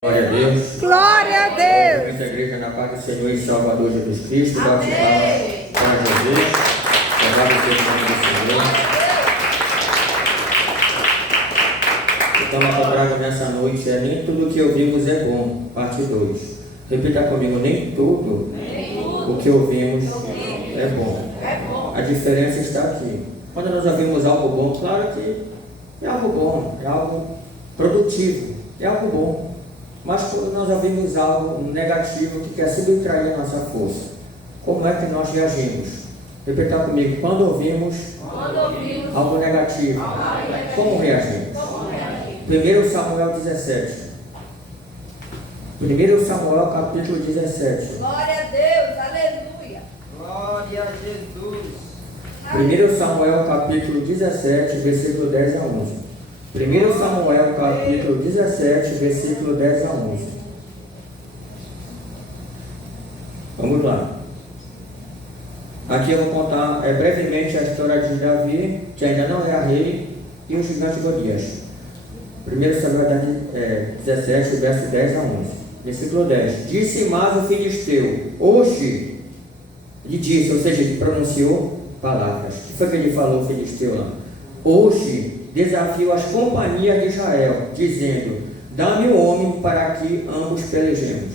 Glória a Deus. Glória a Deus. Essa igreja na paz do Senhor e Salvador Jesus Cristo. Amém. Glória a Jesus. Louvado seja o nome do Senhor. Então, a palavra nessa noite é: nem tudo o que ouvimos é bom. Parte 2. Repita comigo: nem tudo o que ouvimos é bom. A diferença está aqui. Quando nós ouvimos algo bom, claro que é algo bom, é algo produtivo, é algo bom. Mas quando nós ouvimos algo negativo que quer subtrair a nossa força, como é que nós reagimos? Repita comigo: quando ouvimos algo negativo, como reagimos? 1 Samuel 17. 1 Samuel capítulo 17. Glória a Deus, aleluia. Glória a Jesus. 1 Samuel capítulo 17, versículo 10 a 11. 1 Samuel capítulo 17, versículo 10 a 11. Vamos lá. Aqui eu vou contar brevemente a história de Davi, que ainda não era rei, e o gigante Golias. 1 Samuel 17, verso 10 a 11. Versículo 10. Disse mais o filisteu: hoje, ele disse, ou seja, ele pronunciou palavras. O que foi que ele falou, o filisteu lá? Hoje desafio as companhias de Israel, dizendo: dá-me um homem para que ambos pelejemos.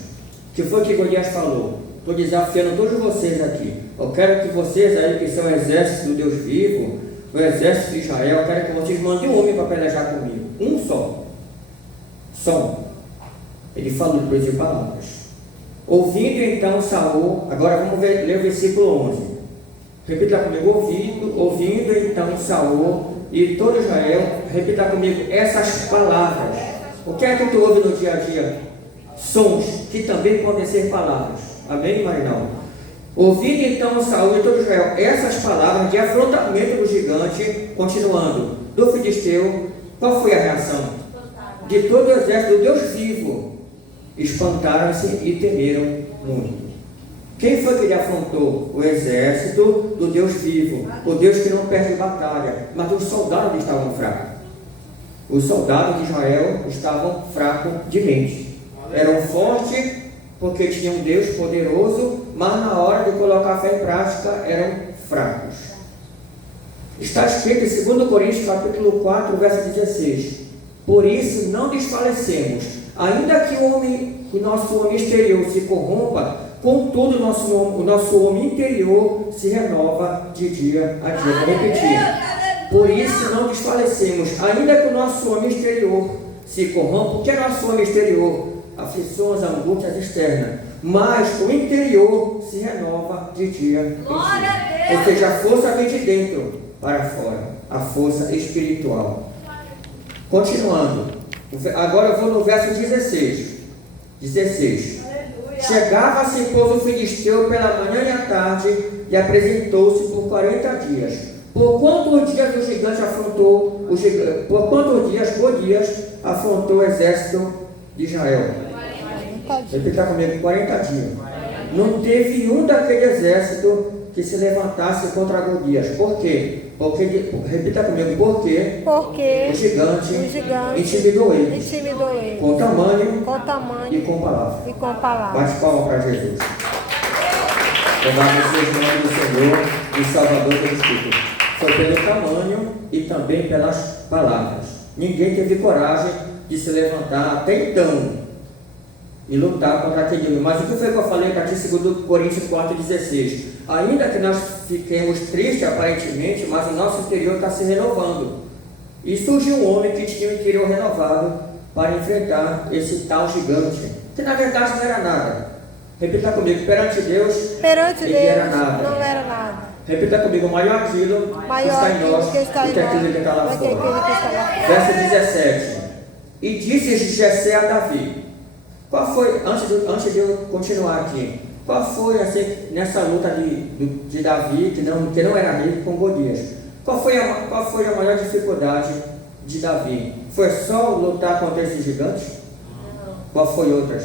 O que foi que Golias falou? Estou desafiando todos vocês aqui. Eu quero que vocês aí, que são o exército do Deus vivo, o exército de Israel, eu quero que vocês mandem um homem para pelejar comigo. Um só. Só. Ele falou depois de palavras. Ouvindo então Saul, agora vamos ler o versículo 11. Repita comigo: ouvindo então Saul e todo Israel, repita comigo essas palavras. O que é que tu ouve no dia a dia? Sons, que também podem ser palavras. Amém, Marinaldo? Ouvindo então Saul e todo Israel essas palavras de afrontamento do gigante, continuando, do filisteu, qual foi a reação? De todo o exército do Deus vivo. Espantaram-se e temeram muito. Quem foi que ele afrontou? O exército do Deus vivo, o Deus que não perde batalha, mas os soldados estavam fracos. Os soldados de Israel estavam fracos de mente. Eram fortes porque tinham um Deus poderoso, mas na hora de colocar a fé em prática eram fracos. Está escrito em 2 Coríntios capítulo 4, verso 16: por isso não desfalecemos, ainda que o nosso homem exterior se corrompa, contudo, o nosso homem interior se renova de dia a dia. Vou repetir. Por isso não desfalecemos, ainda que o nosso homem exterior se corrompa. O que é nosso homem exterior? Aflições, angústias externas. Mas o interior se renova de dia em dia. Ou seja, a força vem de dentro para fora. A força espiritual. Continuando. Agora eu vou no verso 16. Chegava-se, pois, o filisteu pela manhã e à tarde e apresentou-se por 40 dias. Por quantos dias Golias afrontou o exército de Israel? Repita comigo: 40 dias. Não teve um daquele exército que se levantasse contra Golias. Por quê? Repita comigo: porque o gigante intimidou ele com tamanho e com palavra. Bate palma para Jesus. Louvado seja o nome do Senhor e Salvador Jesus Cristo. Foi pelo tamanho e também pelas palavras. Ninguém teve coragem de se levantar até então e lutar contra aquele homem. Mas o que foi que eu falei aqui em 2 Coríntios 4,16? Ainda que nós fiquemos tristes aparentemente, mas o nosso interior está se renovando. E surgiu um homem que tinha o interior renovado para enfrentar esse tal gigante, que na verdade não era nada. Repita comigo: perante Deus, ele era nada. Não era nada. Repita comigo: maior aquilo que está em nós do que aquilo que está lá fora. Verso 17. E disse Jessé a Davi. Qual foi, antes de eu continuar aqui, qual foi assim, nessa luta de Davi, que não era rico, com Golias? Qual foi a maior dificuldade de Davi? Foi só lutar contra esse gigante? Não. Qual foi outras?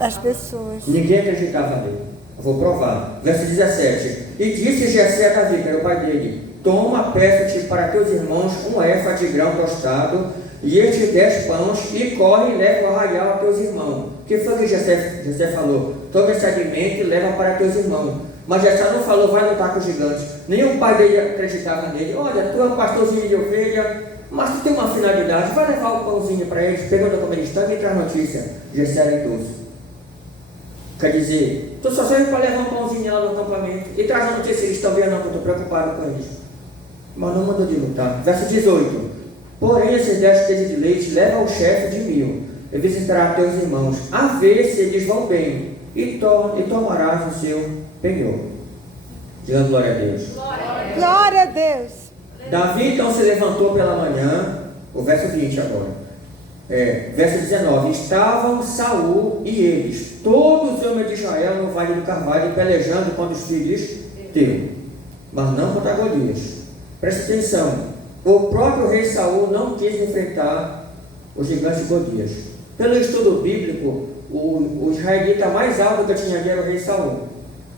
As pessoas. Ninguém acreditava nele. Eu vou provar. Verso 17. E disse Jessé a Davi, que era o pai dele: toma, peço-te para teus irmãos um éfa de grão tostado e estes 10 pães, e corre e leva o arraial a teus irmãos. O que foi que Jessé falou? Toma esse alimento e leva para teus irmãos. Mas Jessé não falou, vai lutar com os gigantes. Nem o pai dele acreditava nele. Olha, tu é um pastorzinho de ovelha, mas tu tem uma finalidade, vai levar o pãozinho para eles, pergunta como eles estão e traz notícia. Jessé era idoso. Quer dizer, tu só serve para levar um pãozinho lá no acampamento e traz a notícia, eles estão bem ou não, que eu estou preocupado com eles. Mas não mandou de lutar. Verso 18. Porém, esses 10 queijos de leite leva ao chefe de 1000 e visitará teus irmãos, a ver se eles vão bem, e tomarás o seu penhor. Digamos glória a Deus. Glória a Deus. Davi então se levantou pela manhã, o verso 20 agora. Verso 19. Estavam Saul e eles, todos os homens de Israel, no vale do Carvalho, pelejando contra os filhos teus, mas não contra Golias. Presta atenção, o próprio rei Saul não quis enfrentar o gigante Golias. Pelo estudo bíblico, o israelita mais alto que tinha ali era o rei Saul.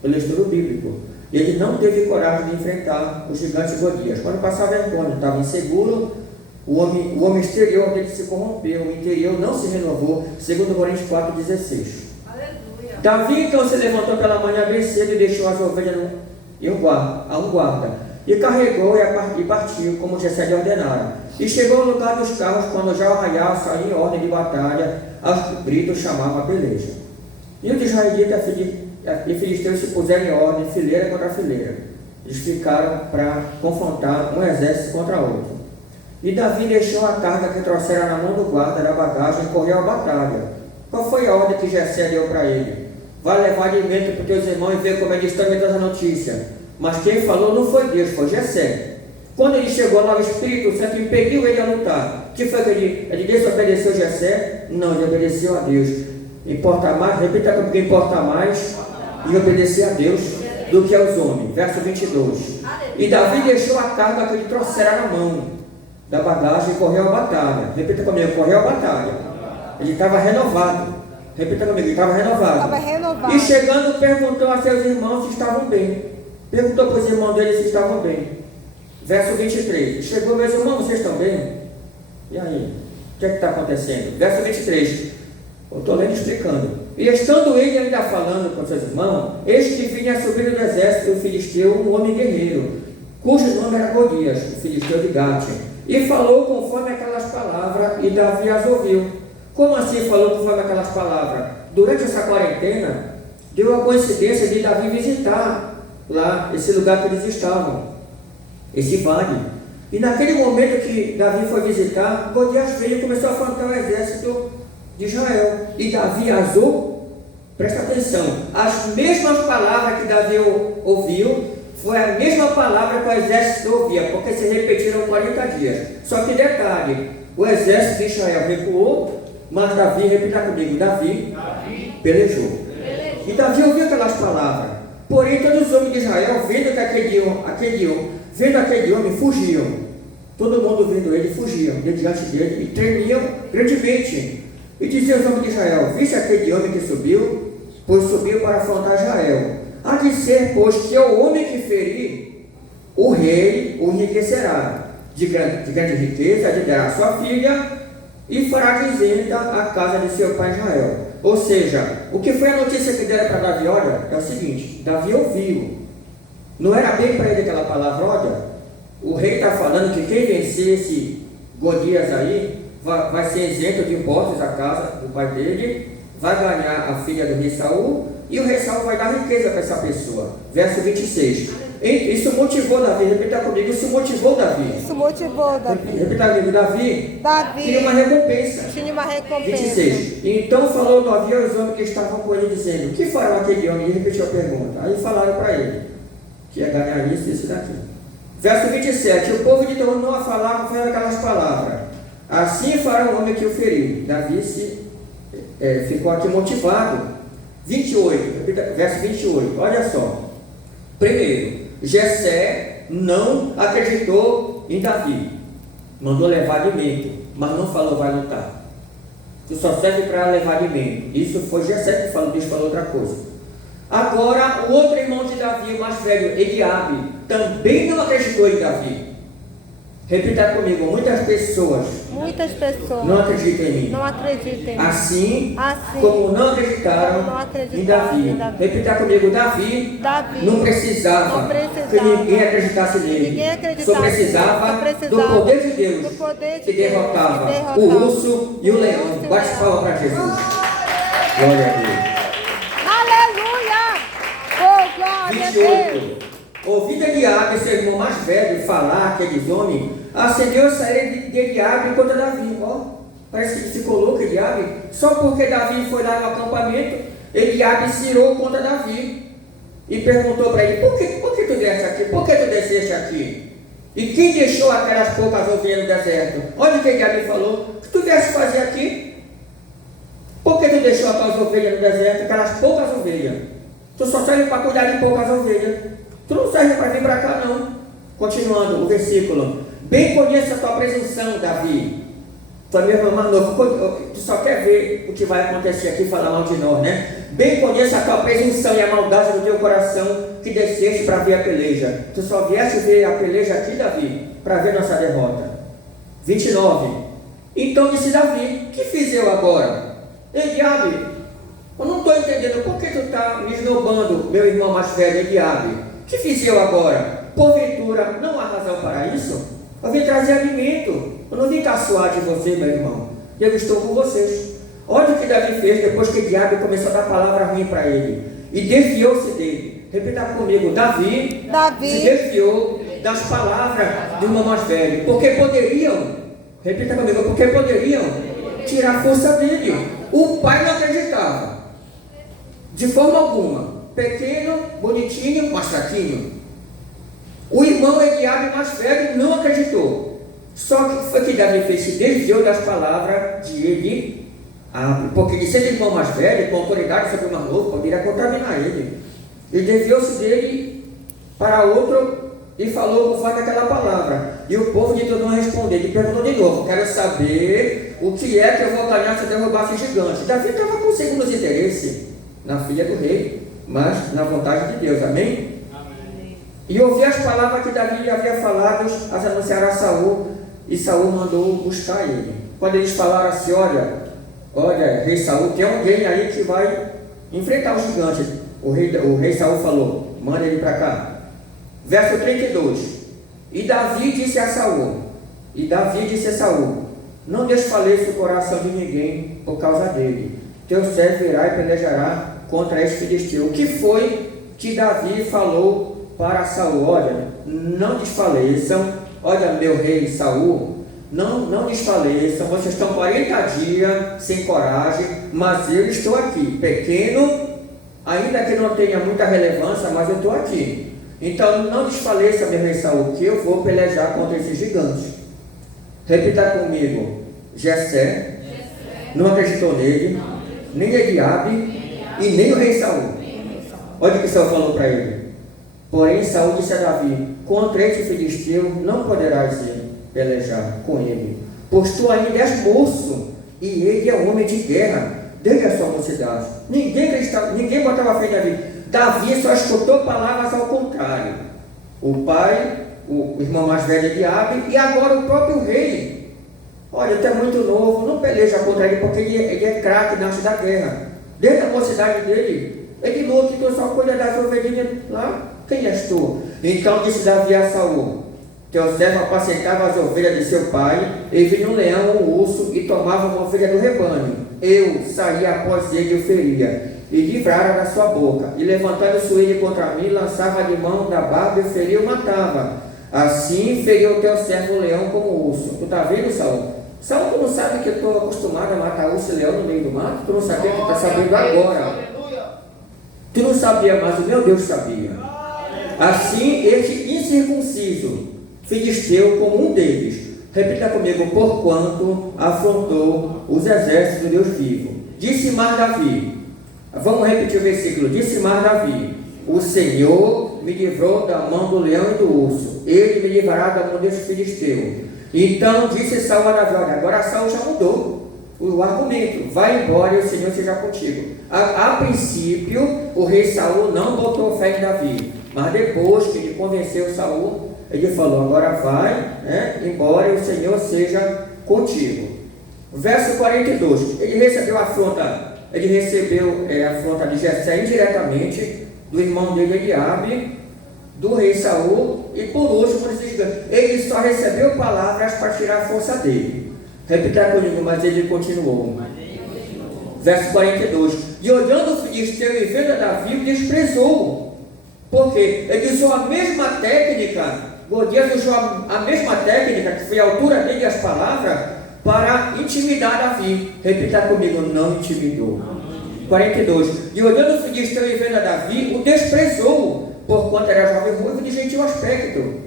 Pelo estudo bíblico, ele não teve coragem de enfrentar o gigante Golias. Quando passava vergonha, estava inseguro, o homem exterior dele se corrompeu, o interior não se renovou, segundo Coríntios 4,16. Aleluia. Davi então se levantou pela manhã bem cedo e deixou as ovelhas a um guarda, e carregou e partiu, como Jessé lhe ordenara. E chegou ao lugar dos carros, quando já o arraial saiu em ordem de batalha, aos gritos chamava a peleja. E os israelitas e filisteus se puseram em ordem, fileira contra fileira. Eles ficaram para confrontar um exército contra outro. E Davi deixou a carga que trouxera na mão do guarda da bagagem e correu à batalha. Qual foi a ordem que Jessé deu para ele? Vai levar alimento para os teus irmãos e ver como eles estão me dando a notícia. Mas quem falou não foi Deus, foi Jessé. Quando ele chegou lá, o Espírito Santo impediu ele a lutar. O que foi que ele desobedeceu Jessé? Não, ele obedeceu a Deus. Importa mais, repita comigo, importa mais e obedecer a Deus do que aos homens. Verso 22. E Davi deixou a carga que ele trouxera na mão da bagagem e correu à batalha. Repita comigo, correu à batalha. Ele estava renovado. Repita comigo, ele estava renovado. Estava renovado. E chegando, perguntou a seus irmãos se estavam bem. Perguntou para os irmãos dele se estavam bem. Verso 23. Chegou, meus irmãos, vocês estão bem? E aí? O que é que está acontecendo? Verso 23. Eu estou lendo e explicando. E estando ele ainda falando com seus irmãos, eis que vinha subindo do exército do filisteu um homem guerreiro, cujo nome era Golias, o filisteu de Gate. E falou conforme aquelas palavras, e Davi as ouviu. Como assim falou conforme aquelas palavras? Durante essa quarentena, deu a coincidência de Davi visitar lá, esse lugar que eles estavam, esse vale. E naquele momento que Davi foi visitar, Golias veio e começou a afrontar o exército de Israel. E Davi azou, presta atenção, as mesmas palavras que Davi ouviu, foi a mesma palavra que o exército ouvia, porque se repetiram 40 dias. Só que detalhe, o exército de Israel recuou, mas Davi, repita comigo, Davi pelejou. E Davi ouviu aquelas palavras. Porém, todos os homens de Israel, vendo aquele homem, fugiam. Todo mundo vendo ele, fugiam de diante dele e tremiam grandemente. E diziam os homens de Israel: viste aquele homem que subiu? Pois subiu para afrontar Israel. Há de ser, pois, que o homem que ferir, o rei o enriquecerá de grande riqueza, lhe dará sua filha e fará isenta a casa de seu pai Israel. Ou seja, o que foi a notícia que deram para Davi? Olha, é o seguinte, Davi ouviu. Não era bem para ele aquela palavra, olha, o rei está falando que quem vencer esse Golias aí, vai ser isento de impostos a casa do pai dele, vai ganhar a filha do rei Saul, e o rei Saul vai dar riqueza para essa pessoa. Verso 26. Isso motivou Davi, repita comigo, isso motivou Davi. Isso motivou Davi. Repita comigo, Davi queria uma recompensa. Tinha uma recompensa. 26. Então falou Davi aos homens que estavam com ele, dizendo: o que fará aquele homem? E repetiu a pergunta. Aí falaram para ele que ia ganhar isso e isso daqui. Verso 27. O povo lhe tornou a falar conforme aquelas palavras. Assim fará o homem que o feriu. Davi ficou aqui motivado. 28. Repita, verso 28. Olha só. Primeiro, Jessé não acreditou em Davi. Mandou levar alimento, mas não falou vai lutar. Tu só serve para levar alimento. Isso foi Jessé que falou, Deus falou outra coisa. Agora, o outro irmão de Davi, o mais velho, Eliabe, também não acreditou em Davi. Repita comigo, muitas pessoas Muitas pessoas não acreditam em mim. não acreditam em mim. Assim, Assim como não acreditaram como não acreditaram em Davi. em Davi. Repita comigo, Davi Davi não precisava que ninguém acreditasse nele. ninguém acreditasse Só precisava nele. Só do precisava poder de Deus do poder de que Deus derrotava que derrotava o urso e o leão. urso e o Bate leão. palma para Jesus. Glória a Deus. Aleluia! Oh, glória a Deus! 28. Ouvindo Eliabe, seu irmão mais velho, falar aqueles homens, acendeu a saída de Eliabe contra Davi. Ó, parece que ele ficou louco, Eliabe. Só porque Davi foi lá no acampamento, Eliabe se irou contra Davi e perguntou para ele: por que tu desce aqui? Por que tu desceste aqui? E quem deixou aquelas poucas ovelhas no deserto? Olha o que Eliabe falou: o que tu vieste fazer aqui? Por que tu deixou aquelas ovelhas no deserto, aquelas poucas ovelhas? Tu só serve para cuidar de poucas ovelhas. Tu não serve para vir para cá, não. Continuando o versículo. Bem conheço a tua presunção, Davi. Tu é meu irmão mais novo. Tu só quer ver o que vai acontecer aqui, falar mal de nós, né? Bem conheço a tua presunção e a maldade do teu coração, que desceste para ver a peleja. Tu só vieste ver a peleja aqui, Davi, para ver nossa derrota. 29. Então disse Davi: que fiz eu agora? Eliabe, eu não estou entendendo por que tu está me esnobando, meu irmão mais velho, Eliabe. Que fiz eu agora? Porventura, não há razão para isso? Eu vim trazer alimento. Eu não vim caçoar de você, meu irmão. Eu estou com vocês. Olha o que Davi fez depois que Eliabe começou a dar palavra ruim para ele. E desviou-se dele. Repita comigo. Davi se desviou das palavras do irmão mais velho. Porque poderiam, repita comigo, porque poderiam tirar a força dele. O pai não acreditava. De forma alguma. Pequeno, bonitinho, mas fraquinho. O irmão Eliabe mais velho não acreditou. Só que foi que Davi fez, se desviou das palavras de Eliabe, porque de ser irmão mais velho, com autoridade sobre o mais novo, poderia contaminar ele. Ele desviou-se dele para outro e falou por falta daquela palavra. E o povo de todo mundo respondeu. Ele perguntou de novo: quero saber o que é que eu vou ganhar se eu derrubar esse gigante. Davi estava com segundos interesses na filha do rei, mas na vontade de Deus, amém? Amém. E ouvi as palavras que Davi havia falado, as anunciaram a Saul, e Saul mandou buscar ele. Quando eles falaram assim: olha, rei Saul, tem alguém aí que vai enfrentar o gigante. O rei Saul falou: manda ele para cá. Verso 32. E Davi disse a Saul: não desfaleça o coração de ninguém por causa dele. Teu servo irá e pelejará contra este filisteu. O que foi que Davi falou para Saul? Olha, não desfaleçam. Olha, meu rei Saul, não desfaleçam. Vocês estão 40 dias sem coragem, mas eu estou aqui, pequeno, ainda que não tenha muita relevância, mas eu estou aqui. Então não desfaleça, meu rei Saul, que eu vou pelejar contra esses gigantes. Repita comigo. Jessé não acreditou nele, nem Eliabe e nem o rei Saul. Olha o que Saul falou para ele. Porém Saul disse a Davi: contra este filisteu não poderás ir pelejar com ele, pois tu ainda és moço, e ele é homem de guerra desde a sua mocidade. Ninguém botava fé em Davi. Davi só escutou palavras ao contrário. O pai, o irmão mais velho de Eliabe, e agora o próprio rei. Olha, tu é muito novo, não peleja contra ele, porque ele é craque na arte da guerra. Desde a mocidade dele, ele luta, que tu só cuida das ovelhinhas lá. Quem és tu? Então disse Davi a Saul: teu servo apacentava as ovelhas de seu pai, e vinha um leão ou um urso e tomava uma ovelha do rebanho. Eu saía após ele e o feria, e livrara da sua boca, e levantando-se ele contra mim, lançava de mão da barba, e o feria e o matava. Assim feriu o teu servo o leão como o urso. Tu está vendo, Saul? Saul, tu não sabe que eu estou acostumado a matar urso e leão no meio do mato? Tu não sabia, que tu está sabendo agora. Tu não sabia, mas o meu Deus sabia. Assim, este incircunciso filisteu como um deles. Repita comigo: porquanto afrontou os exércitos do Deus vivo. Disse mais Davi. Vamos repetir o versículo. Disse mais Davi: o Senhor me livrou da mão do leão e do urso. Ele me livrará da mão desse filisteu. Então disse Saul a Davi: olha, agora Saul já mudou o argumento. Vai embora e o Senhor seja contigo. A princípio, o rei Saul não botou fé em Davi. Mas depois que ele convenceu Saul, Ele falou, agora vai, né, embora e o Senhor seja contigo. Verso 42, ele recebeu a afronta de Jessé indiretamente, do irmão dele Eliabe, do rei Saul, e por último, ele só recebeu palavras para tirar a força dele. Repita comigo, mas ele continuou. Verso 42, e olhando o filisteu e vendo Davi, desprezou, porque ele usou a mesma técnica, Golias usou a mesma técnica, que foi a altura dele as palavras, para intimidar Davi. Repita comigo, não intimidou. 42, e olhando o filisteu e vendo Davi, o desprezou, porquanto era jovem, ruivo de gentil aspecto.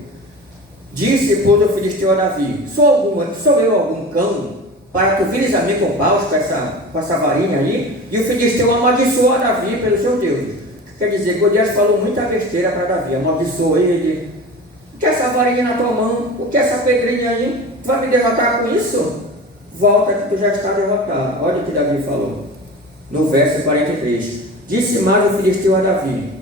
Disse, pois, o filisteu a Davi, sou eu algum cão, para tu vires a mim com paus, com essa varinha aí? E o filisteu amaldiçoou a Davi pelo seu Deus. Quer dizer, Golias falou muita besteira para Davi, amaldiçoou ele. O que é essa varinha na tua mão? O que é essa pedrinha aí? Tu vai me derrotar com isso? Volta que tu já está derrotado. Olha o que Davi falou. No verso 43. Disse mais o filisteu a Davi,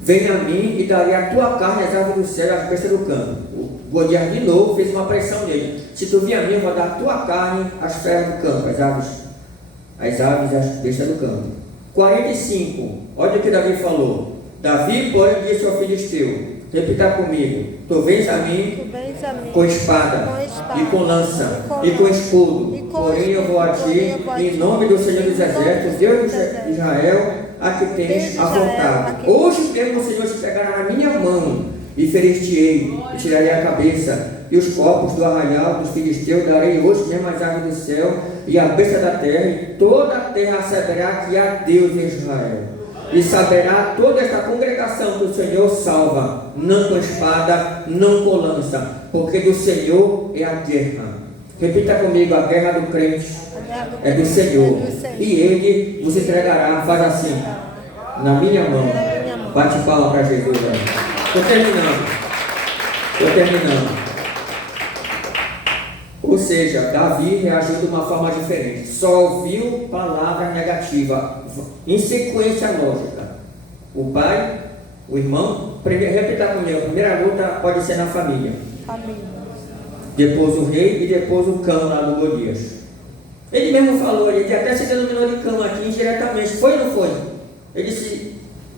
venha a mim e darei a tua carne às aves do céu e às bestas do campo. O Golias de novo fez uma pressão nele. Se tu vir a mim, eu vou dar a tua carne às feras do campo, às aves e às bestas do campo. 45. Olha o que Davi falou. Davi, porém, disse ao filisteu, repita comigo, tu vens a mim com espada e com lança e com escudo, porém eu vou a ti em nome do Senhor dos Exércitos, Deus de Israel, a que tens a vontade. Hoje mesmo o Senhor te pegará na minha mão e ferir-te-ei, e tirarei a cabeça e os corpos do arraial dos filisteus, darei hoje mesmo as aves do céu e a besta da terra, e toda a terra saberá que há Deus em Israel. E saberá toda esta congregação que o Senhor salva, não com espada, não com lança, porque do Senhor é a guerra. Repita comigo, a guerra do crente é do Senhor, e Ele vos entregará, faz assim, na minha mão. Bate palma para Jesus. Estou terminando. Ou seja, Davi reagiu de uma forma diferente. Só ouviu palavras negativas, em sequência lógica. O pai, o irmão, repita comigo, a primeira luta pode ser na família. Depois o rei e depois o cão lá do Golias. Ele mesmo falou, ele até se denominou de cão aqui indiretamente. Foi ou não foi?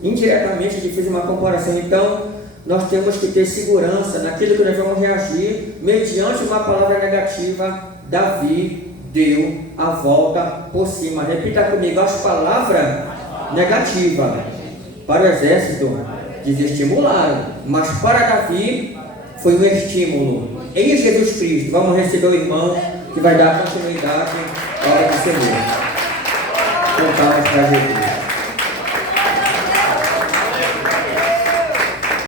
Indiretamente ele fez uma comparação. Então, nós temos que ter segurança naquilo que nós vamos reagir mediante uma palavra negativa. Davi deu a volta por cima. Repita comigo, as palavras negativas para o exército desestimularam, mas para Davi foi um estímulo. Em Jesus Cristo, vamos receber o irmão que vai dar continuidade à obra do Senhor. Contamos para Jesus.